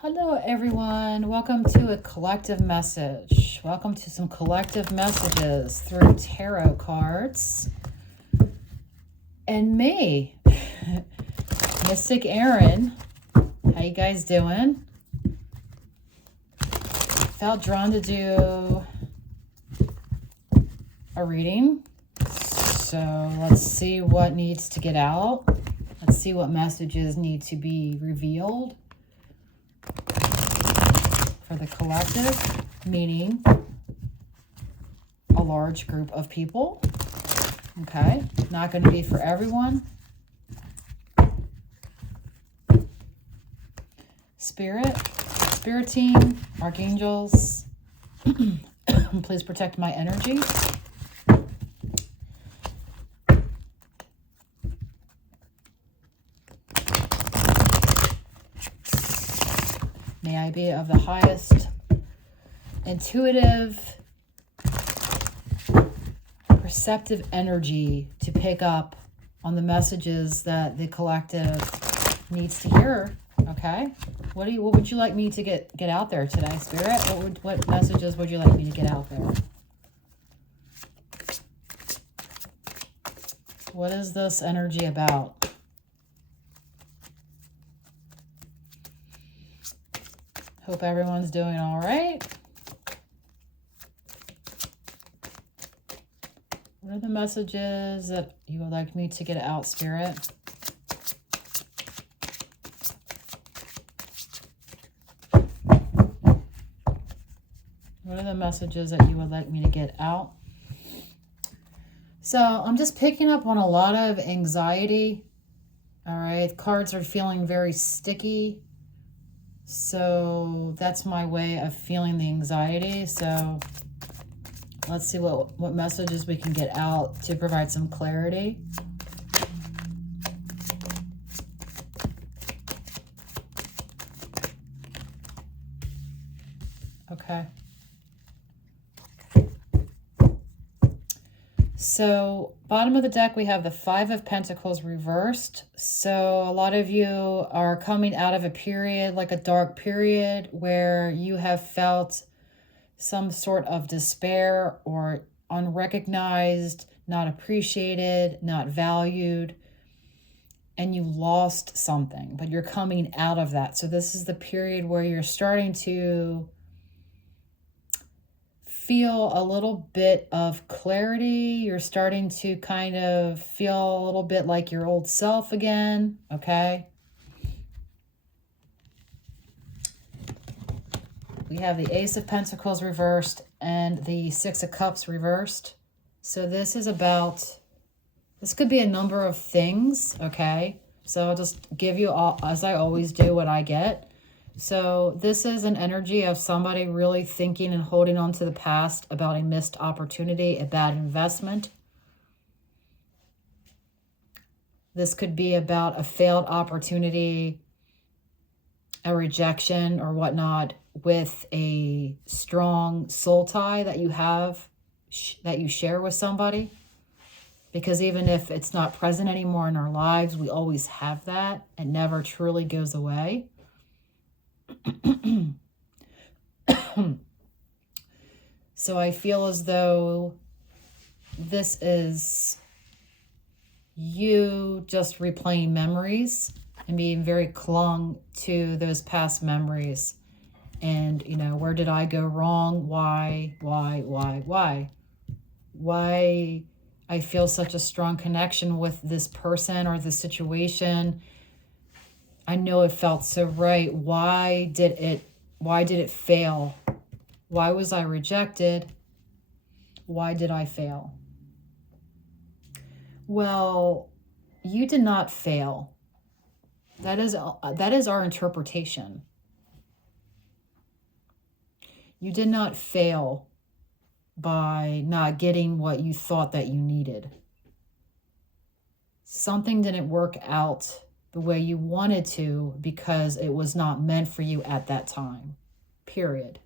Hello, everyone. Welcome to a collective message. Welcome to some collective messages through tarot cards. And me, Mystic Erin. How you guys doing? Felt drawn to do a reading. So let's see what needs to get out. Let's see what messages need to be revealed for the collective, meaning a large group of people. Okay, not going to be for everyone. Spirit team, archangels, please protect my energy. May I be of the highest intuitive, perceptive energy to pick up on the messages that the collective needs to hear. Okay, what would you like me to get out there today, Spirit? What messages would you like me to get out there? What is this energy about? Hope everyone's doing all right. What are the messages that you would like me to get out, Spirit? What are the messages that you would like me to get out? So I'm just picking up on a lot of anxiety. All right, cards are feeling very sticky. So that's my way of feeling the anxiety. So let's see what messages we can get out to provide some clarity. Okay. So bottom of the deck, we have the Five of Pentacles reversed. So a lot of you are coming out of a period, like a dark period, where you have felt some sort of despair or unrecognized, not appreciated, not valued, and you lost something, but you're coming out of that. So this is the period where you're starting to feel a little bit of clarity. You're starting to kind of feel a little bit like your old self again, okay? We have the Ace of Pentacles reversed and the Six of Cups reversed. So this is about, this could be a number of things, okay? So I'll just give you, all, as I always do, what I get. So this is an energy of somebody really thinking and holding on to the past about a missed opportunity, a bad investment. This could be about a failed opportunity, a rejection or whatnot, with a strong soul tie that you have, that you share with somebody. Because even if it's not present anymore in our lives, we always have that. It never truly goes away. So I feel as though this is you just replaying memories and being very clung to those past memories. And, you know, where did I go wrong? Why I feel such a strong connection with this person or this situation. I know it felt so right. Why did it fail? Why was I rejected? Why did I fail? Well, you did not fail. That is our interpretation. You did not fail by not getting what you thought that you needed. Something didn't work out the way you wanted to because it was not meant for you at that time. Period.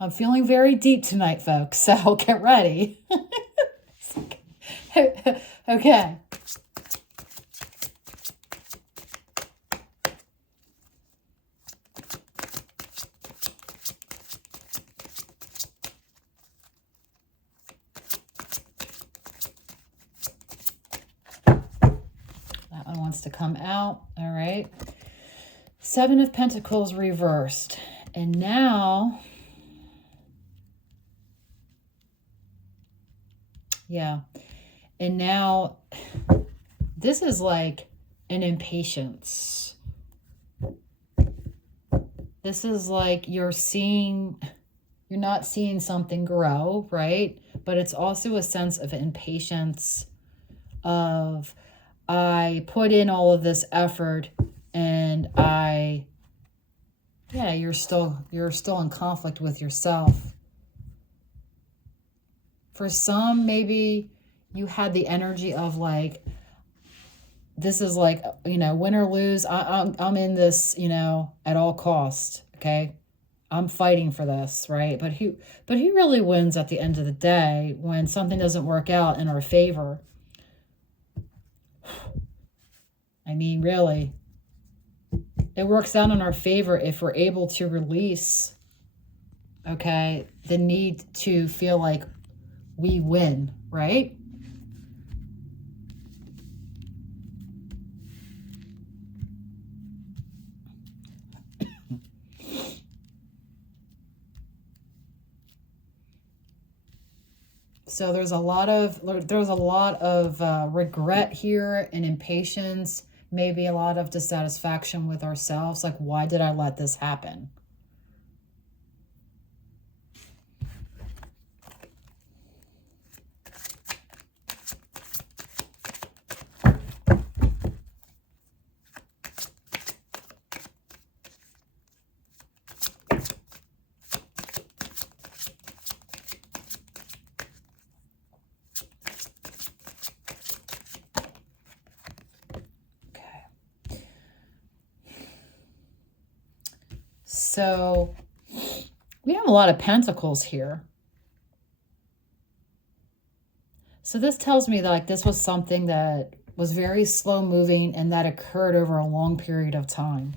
I'm feeling very deep tonight, folks, so get ready. Okay. That one wants to come out. All right. Seven of Pentacles reversed. And now, yeah. And now, this is like an impatience. This is like you're not seeing something grow, right? But it's also a sense of impatience of, I put in all of this effort and you're still in conflict with yourself. For some, maybe you had the energy of like, this is like, win or lose, I'm in this, at all cost, okay? I'm fighting for this, right? But who really wins at the end of the day when something doesn't work out in our favor? I mean, really, it works out in our favor if we're able to release, okay, the need to feel like we win, right? So there's a lot of regret here and impatience, maybe a lot of dissatisfaction with ourselves. Like, why did I let this happen? So we have a lot of pentacles here. So this tells me that like this was something that was very slow moving and that occurred over a long period of time.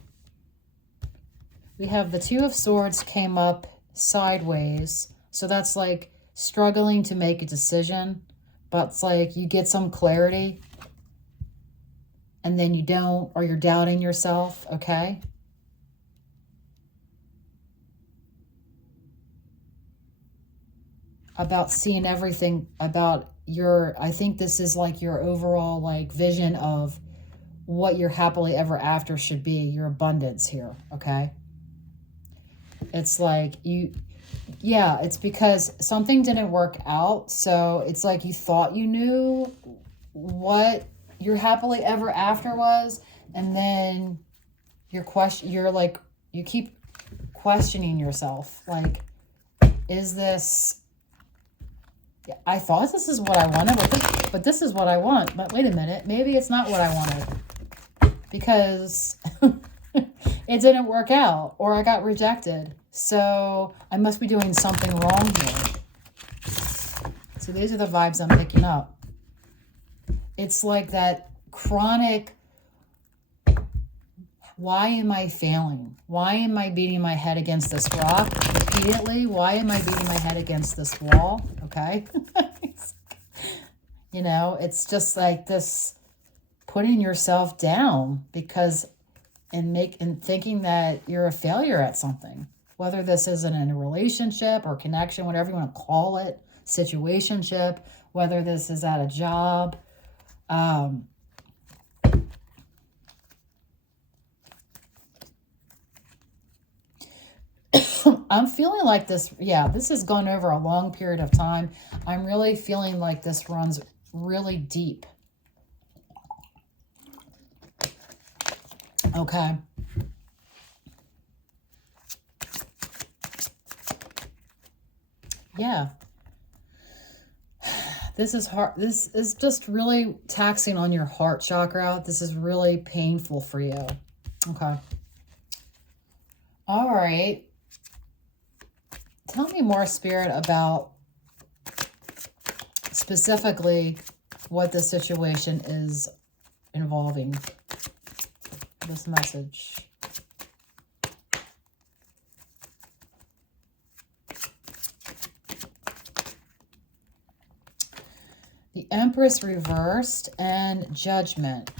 We have the Two of Swords came up sideways. So that's like struggling to make a decision, but it's like you get some clarity and then you don't, or you're doubting yourself, okay? About seeing everything about I think this is like your overall like vision of what your happily ever after should be, your abundance here, okay? It's like it's because something didn't work out. So it's like you thought you knew what your happily ever after was, and then you keep questioning yourself. Like, is this, I thought this is what I wanted, but this is what I want. But wait a minute, maybe it's not what I wanted because it didn't work out or I got rejected. So I must be doing something wrong here. So these are the vibes I'm picking up. It's like that chronic, why am I failing? Why am I beating my head against this rock repeatedly? Why am I beating my head against this wall? Okay. It's just like this putting yourself down because and thinking that you're a failure at something, whether this isn't in a relationship or connection, whatever you want to call it, situationship, whether this is at a job. I'm feeling like this, this has gone over a long period of time. I'm really feeling like this runs really deep. Okay. Yeah. This is hard. This is just really taxing on your heart chakra. This is really painful for you. Okay. All right. Tell me more, Spirit, about specifically what the situation is involving this message. The Empress reversed and Judgment.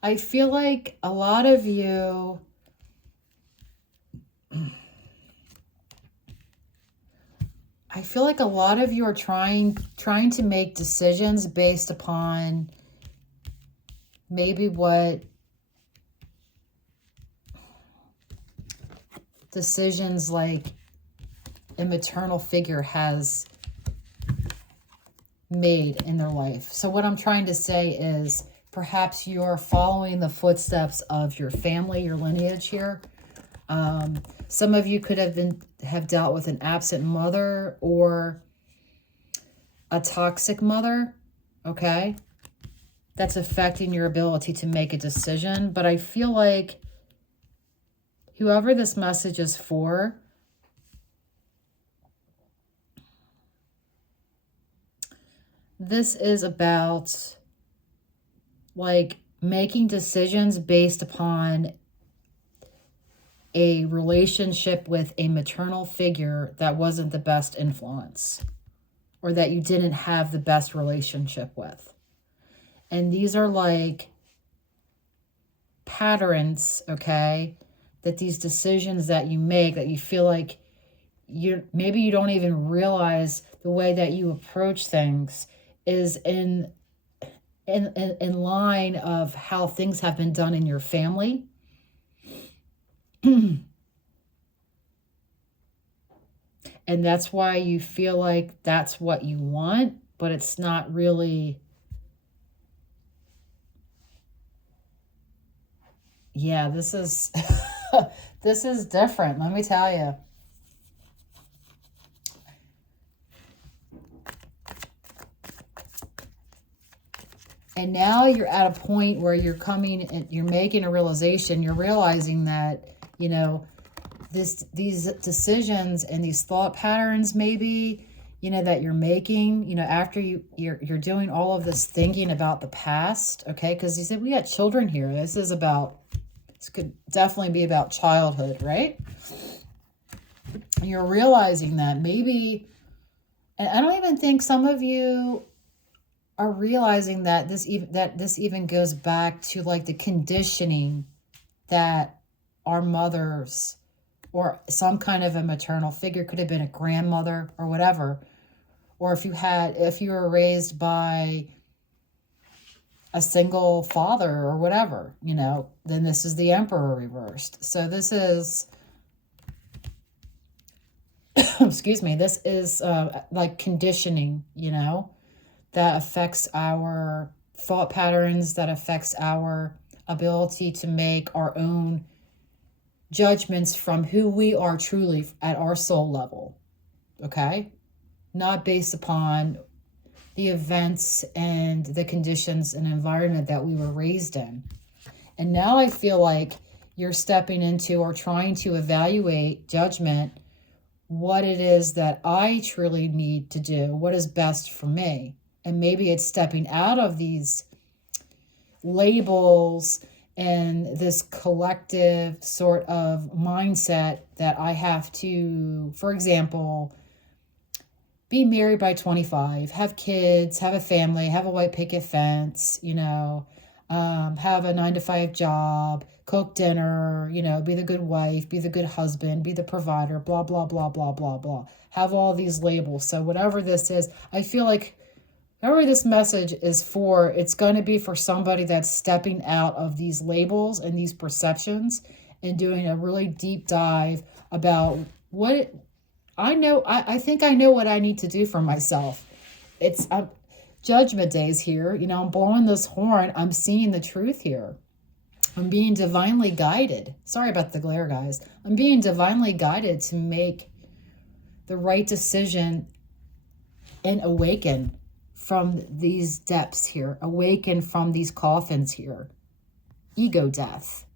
I feel like a lot of you are trying to make decisions based upon maybe what decisions like a maternal figure has made in their life. So what I'm trying to say is perhaps you're following the footsteps of your family, your lineage here. Some of you could have dealt with an absent mother or a toxic mother, okay? That's affecting your ability to make a decision. But I feel like whoever this message is for, this is about like making decisions based upon a relationship with a maternal figure that wasn't the best influence, or that you didn't have the best relationship with. And these are like patterns, okay, that these decisions that you make, that you feel like maybe you don't even realize the way that you approach things is in line of how things have been done in your family. And that's why you feel like that's what you want, but it's not really. Yeah, this is this is different, let me tell you. And now you're at a point where you're coming and you're making a realization, you're realizing that, you know, these decisions and these thought patterns maybe, you know, that you're making, you know, after you're doing all of this thinking about the past, okay? Because you said we got children here. This could definitely be about childhood, right? And you're realizing that maybe, and I don't even think some of you are realizing that this even goes back to like the conditioning that our mothers or some kind of a maternal figure, could have been a grandmother or whatever, or if you were raised by a single father or whatever, you know, then this is the Emperor reversed. So this is excuse me, this is like conditioning, you know, that affects our thought patterns, that affects our ability to make our own judgments from who we are truly at our soul level, okay? Not based upon the events and the conditions and environment that we were raised in. And now I feel like you're stepping into or trying to evaluate judgment, what it is that I truly need to do, what is best for me. And maybe it's stepping out of these labels and this collective sort of mindset that I have to, for example, be married by 25, have kids, have a family, have a white picket fence, you know, have a 9-to-5 job, cook dinner, you know, be the good wife, be the good husband, be the provider, blah, blah, blah, blah, blah, blah. Have all these labels. So whatever this is, I feel like whoever this message is for, it's going to be for somebody that's stepping out of these labels and these perceptions and doing a really deep dive about what I know. I think I know what I need to do for myself. It's judgment days here. You know, I'm blowing this horn. I'm seeing the truth here. I'm being divinely guided. Sorry about the glare, guys. I'm being divinely guided to make the right decision and awaken from these depths here, awaken from these coffins here. Ego death.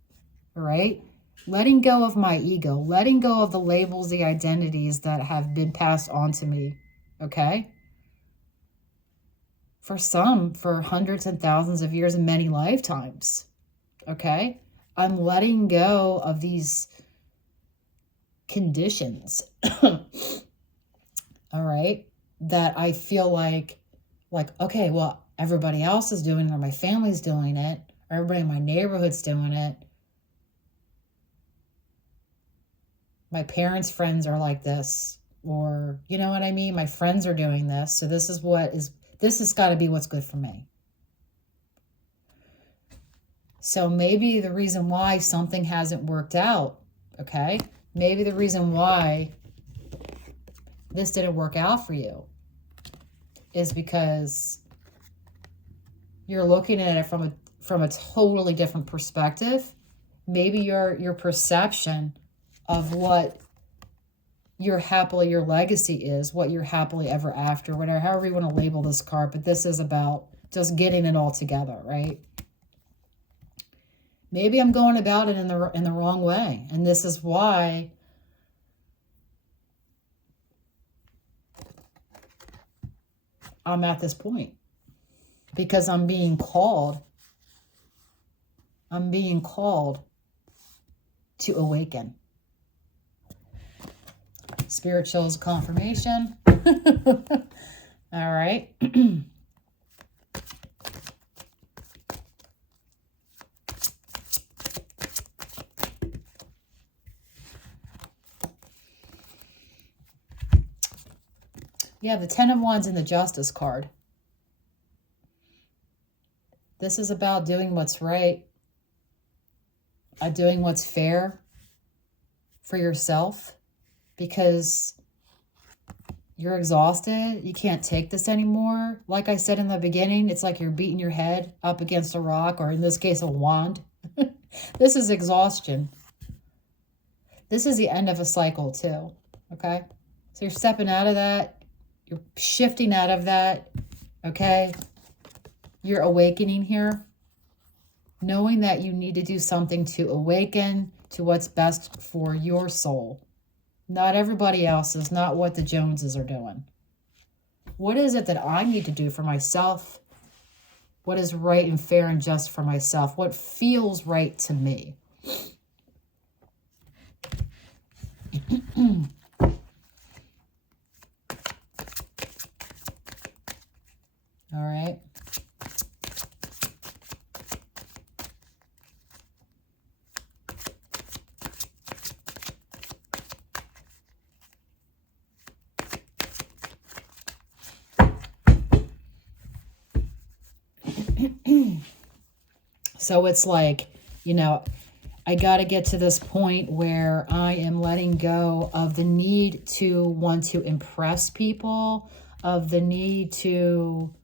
all right? Letting go of my ego, letting go of the labels, the identities that have been passed on to me, okay? For some, for hundreds and thousands of years and many lifetimes, okay? I'm letting go of these conditions, all right, that I feel like, okay, well, everybody else is doing it, or my family's doing it, or everybody in my neighborhood's doing it. My parents' friends are like this, or you know what I mean? My friends are doing this, so this has got to be what's good for me. So maybe the reason why something hasn't worked out, okay? Maybe the reason why this didn't work out for you is because you're looking at it from a totally different perspective. Maybe your perception of what your legacy is, what your happily ever after, whatever, however you want to label this card, but this is about just getting it all together, right? Maybe I'm going about it in the wrong way, and this is why I'm at this point, because I'm being called to awaken. Spiritual's confirmation. All right. Yeah, the 10 of Wands in the Justice card. This is about doing what's right, doing what's fair for yourself, because you're exhausted. You can't take this anymore. Like I said in the beginning, it's like you're beating your head up against a rock, or in this case, a wand. This is exhaustion. This is the end of a cycle too, okay? So you're stepping out of that. You're shifting out of that, okay? You're awakening here, knowing that you need to do something to awaken to what's best for your soul. Not everybody else's, not what the Joneses are doing. What is it that I need to do for myself? What is right and fair and just for myself? What feels right to me? All right. So it's like, you know, I got to get to this point where I am letting go of the need to want to impress people, of the need to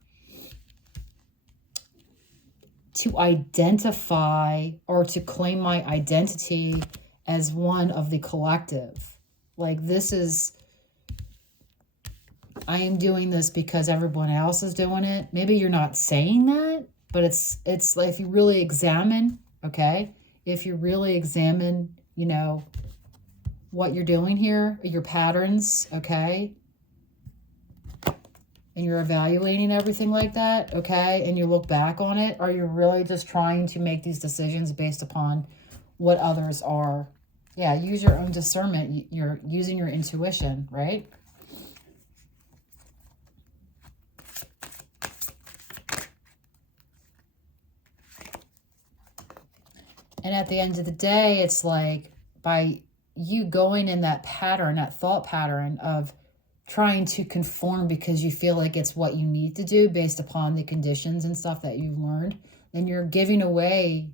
identify or to claim my identity as one of the collective. Like, this is, I am doing this because everyone else is doing it. Maybe you're not saying that, but it's like, if you really examine, okay, if you really examine, you know, what you're doing here, your patterns, okay, and you're evaluating everything like that, okay, and you look back on it, are you really just trying to make these decisions based upon what others are? Yeah, use your own discernment. You're using your intuition, right? And at the end of the day, it's like, by you going in that pattern, that thought pattern of trying to conform because you feel like it's what you need to do based upon the conditions and stuff that you've learned, then you're giving away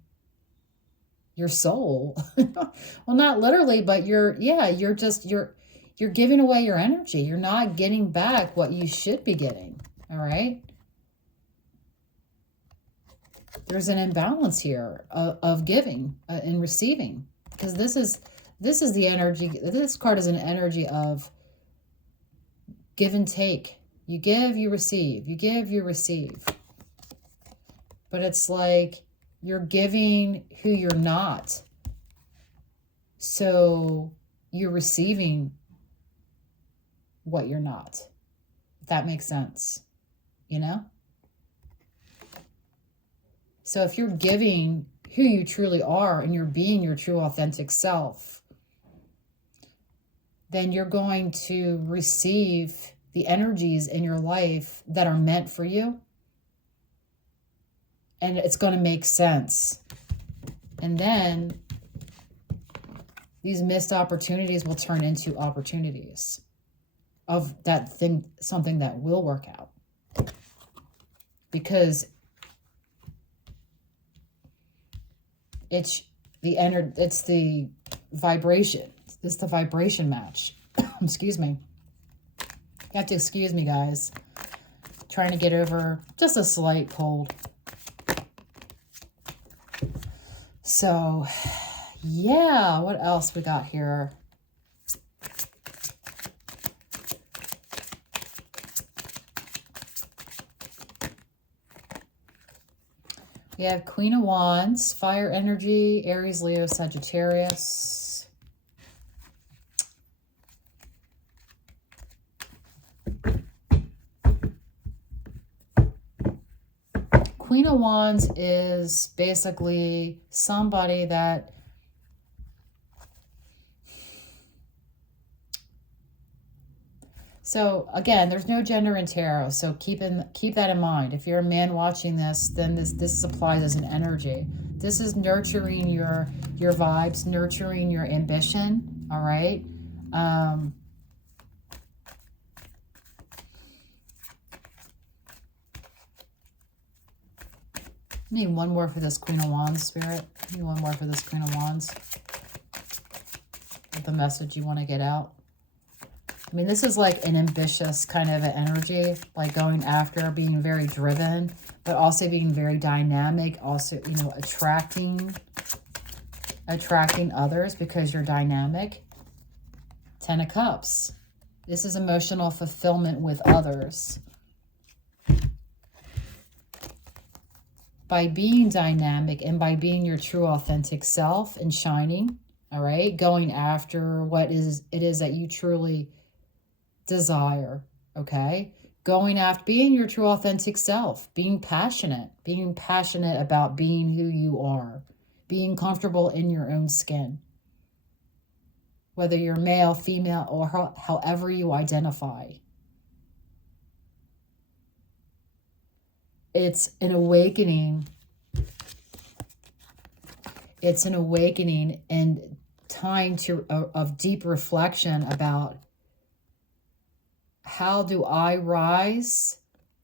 your soul. Well, not literally, but you're giving away your energy. You're not getting back what you should be getting. All right. There's an imbalance here of giving and receiving, because this is the energy. This card is an energy of give and take. You give, you receive. You give, you receive. But it's like you're giving who you're not. So you're receiving what you're not. If that makes sense, you know? So if you're giving who you truly are and you're being your true authentic self, then you're going to receive the energies in your life that are meant for you. And it's going to make sense. And then these missed opportunities will turn into opportunities of that thing, something that will work out. Because it's the vibration. It's the vibration match. Excuse me. You have to excuse me, guys. Trying to get over just a slight cold. So, yeah, what else we got here? We have Queen of Wands, fire energy, Aries, Leo, Sagittarius. Queen of Wands is basically somebody that so again, there's no gender in tarot, so keep that in mind. If you're a man watching this, then this applies as an energy. This is nurturing your vibes, nurturing your ambition, all right? Need one more for this Queen of Wands, Spirit. Need one more for this Queen of Wands. The message you want to get out. I mean, this is like an ambitious kind of an energy, like going after, being very driven, but also being very dynamic, also, you know, attracting others because you're dynamic. 10 of Cups. This is emotional fulfillment with others. By being dynamic and by being your true authentic self and shining, all right, going after what it is that you truly desire, okay? Going after being your true authentic self, being passionate about being who you are, being comfortable in your own skin, whether you're male, female, or however you identify. It's an awakening. It's an awakening and time of deep reflection about how do I rise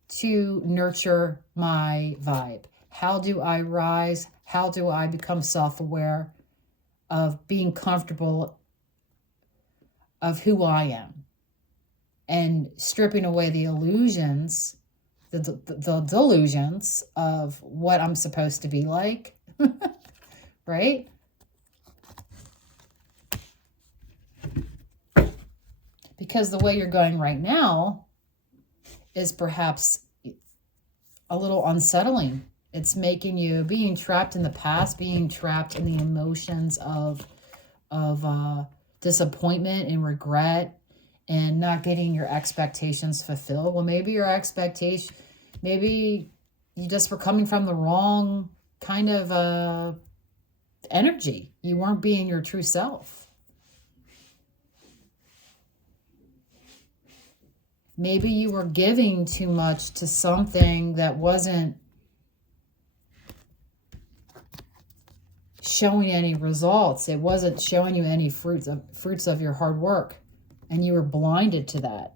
to nurture my vibe? How do I rise? How do I become self-aware of being comfortable of who I am? And stripping away the illusions, the delusions of what I'm supposed to be like, right? Because the way you're going right now is perhaps a little unsettling. It's making you being trapped in the past, being trapped in the emotions of disappointment and regret and not getting your expectations fulfilled. Well, maybe your expectation, maybe you just were coming from the wrong kind of energy. You weren't being your true self. Maybe you were giving too much to something that wasn't showing any results. It wasn't showing you any fruits of your hard work. And you were blinded to that.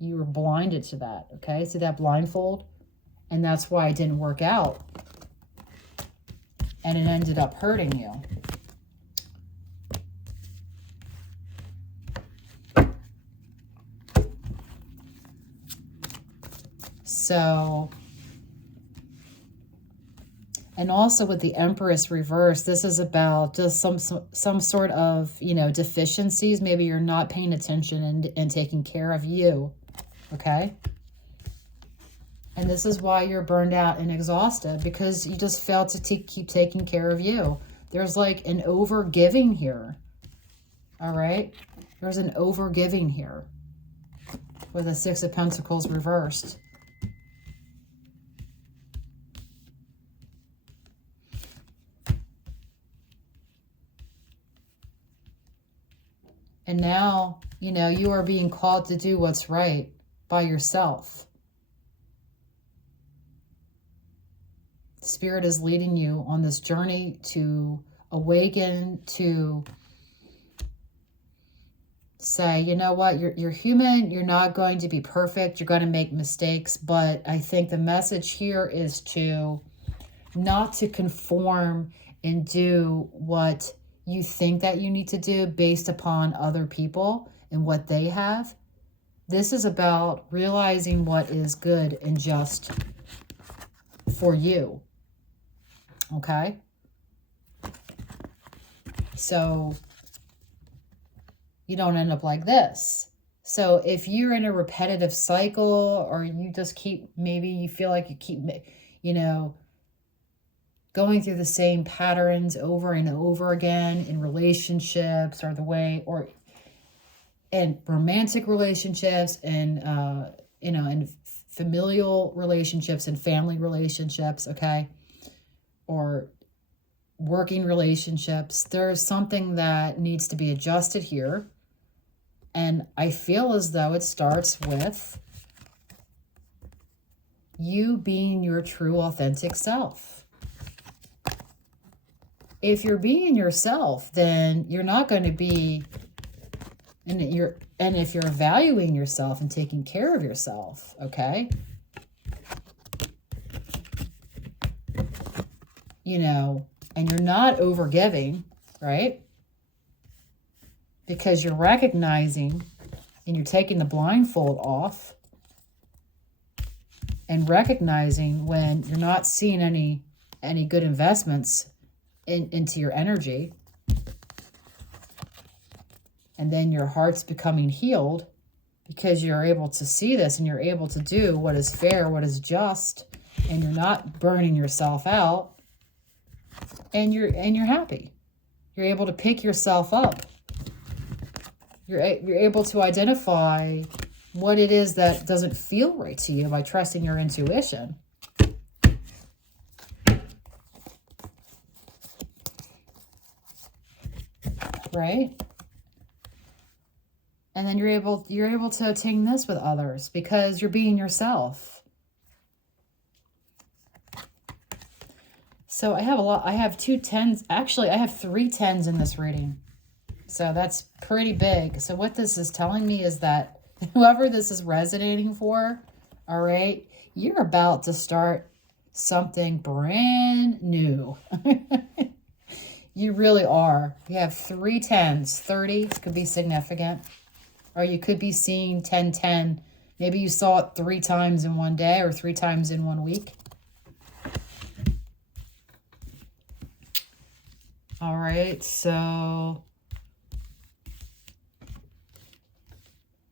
You were blinded to that, okay? See that blindfold? And that's why it didn't work out. And it ended up hurting you. So, and also with the Empress reverse, this is about just some sort of, you know, deficiencies. Maybe you're not paying attention and taking care of you, okay? And this is why you're burned out and exhausted, because you just failed to keep taking care of you. There's like an over-giving here. All right. There's an overgiving here with the Six of Pentacles reversed. And now, you know, you are being called to do what's right by yourself. Spirit is leading you on this journey to awaken, to say, you know what, you're human, you're not going to be perfect, you're going to make mistakes, but I think the message here is to not to conform and do what you think that you need to do based upon other people and what they have. This is about realizing what is good and just for you. Okay? So you don't end up like this. So if you're in a repetitive cycle, or you just keep, maybe you feel like you keep, you know, going through the same patterns over and over again in relationships, or the way, or in romantic relationships, and you know, in familial relationships and family relationships, okay, or working relationships, there's something that needs to be adjusted here. And I feel as though it starts with you being your true, authentic self. If you're being yourself, then you're not going to be, and if you're valuing yourself and taking care of yourself, okay, you know, and you're not overgiving, right? Because you're recognizing and you're taking the blindfold off and recognizing when you're not seeing any good investments into your energy. And then your heart's becoming healed because you're able to see this and you're able to do what is fair, what is just, and you're not burning yourself out, and you're happy. You're able to pick yourself up. You're able to identify what it is that doesn't feel right to you by trusting your intuition. Right? And then you're able to attain this with others because you're being yourself. So I have 2 10s. Actually, I have 3 10s in this reading. So that's pretty big. So what this is telling me is that whoever this is resonating for, all right, you're about to start something brand new. You really are. You have 3 10s. 30 could be significant. Or you could be seeing 10-10. Maybe you saw it 3 times in one day or 3 times in 1 week. All right, so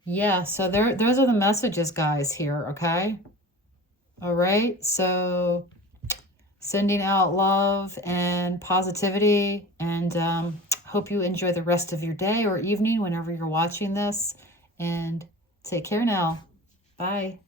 yeah, so those are the messages, guys, here, okay? All right, so sending out love and positivity, and hope you enjoy the rest of your day or evening whenever you're watching this, and take care now. Bye.